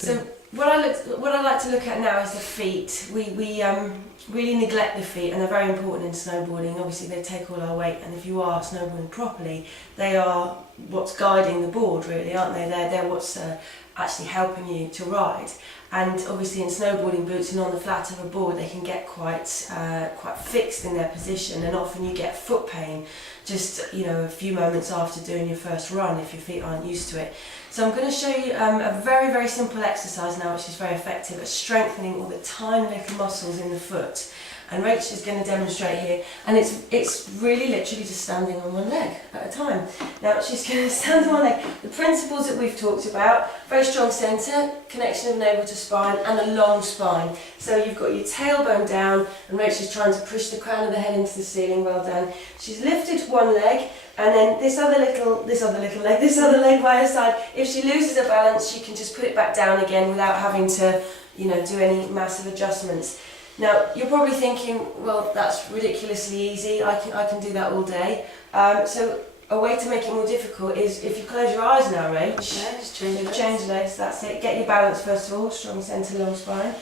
So what I like to look at now is the feet. We really neglect the feet, and they're very important in snowboarding. Obviously they take all our weight, and if you are snowboarding properly, they are what's guiding the board, really, aren't they? They're what's actually helping you to ride. And obviously in snowboarding boots and on the flat of a board, they can get quite fixed in their position, and often you get foot pain just a few moments after doing your first run if your feet aren't used to it. So I'm going to show you a very, very simple exercise now, which is very effective at strengthening all the tiny little muscles in the foot. And Rach is going to demonstrate here, and it's really literally just standing on one leg at a time. Now she's going to stand on one leg. The principles that we've talked about: very strong centre, connection of navel to spine, and a long spine. So you've got your tailbone down, and Rach is trying to push the crown of the head into the ceiling. Well done. She's lifted one leg, and then this other leg by her side. If she loses her balance, she can just put it back down again without having to, do any massive adjustments. Now you're probably thinking, well, that's ridiculously easy. I can do that all day. So a way to make it more difficult is if you close your eyes now, Rach. Okay, just change legs. That's it. Get your balance first of all. Strong centre, long spine.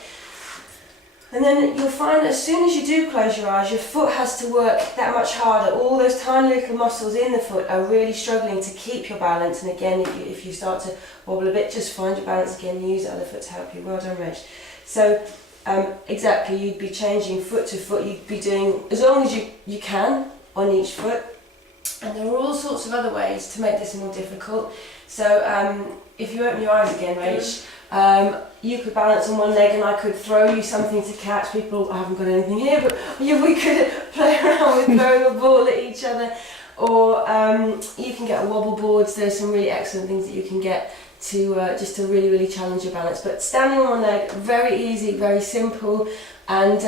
And then you'll find that as soon as you do close your eyes, your foot has to work that much harder. All those tiny little muscles in the foot are really struggling to keep your balance. And again, if you start to wobble a bit, just find your balance again. Use the other foot to help you. Well done, Rach. So exactly, you'd be changing foot to foot. You'd be doing as long as you can on each foot. And there are all sorts of other ways to make this more difficult. So if you open your eyes again, Rach, you could balance on one leg and I could throw you something to catch. I haven't got anything here, but we could play around with throwing a ball at each other. Or you can get a wobble boards. There's some really excellent things that you can get to just to really, really challenge your balance. But standing on one leg, very easy, very simple. And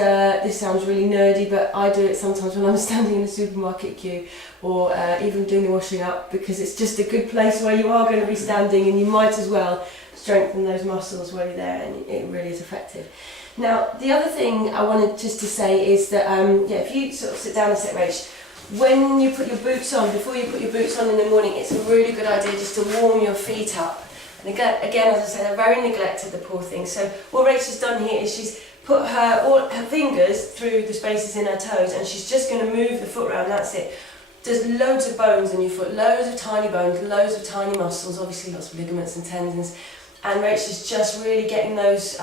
this sounds really nerdy, but I do it sometimes when I'm standing in a supermarket queue, or even doing the washing up, because it's just a good place where you are going to be standing, and you might as well strengthen those muscles while you're there, and it really is effective. Now, the other thing I wanted just to say is that, if you sort of sit down and sit, Rach, when you put your boots on, before you put your boots on in the morning, it's a really good idea just to warm your feet up. And again, as I said, they're very neglected, the poor thing. So what Rach has done here is she's put all her fingers through the spaces in her toes, and she's just going to move the foot around. That's it. There's loads of bones in your foot, loads of tiny bones, loads of tiny muscles, obviously lots of ligaments and tendons. And Rach is just really getting those,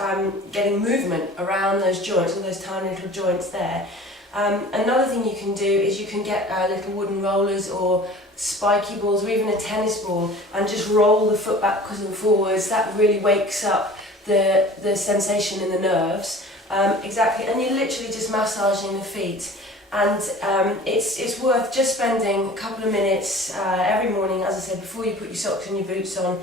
getting movement around those joints, all those tiny little joints there. Another thing you can do is you can get little wooden rollers or spiky balls, or even a tennis ball, and just roll the foot backwards and forwards. That really wakes up the sensation in the nerves. Exactly, and you're literally just massaging the feet. And it's worth just spending a couple of minutes every morning, as I said, before you put your socks and your boots on,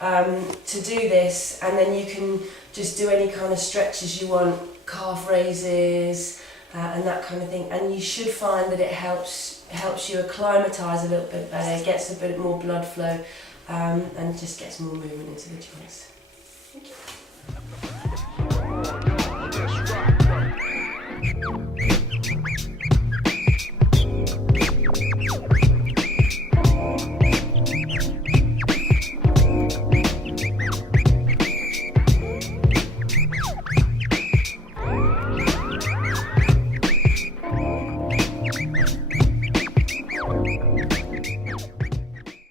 to do this. And then you can just do any kind of stretches you want, calf raises, and that kind of thing. And you should find that it helps you acclimatise a little bit better, gets a bit more blood flow, and just gets more movement into the joints.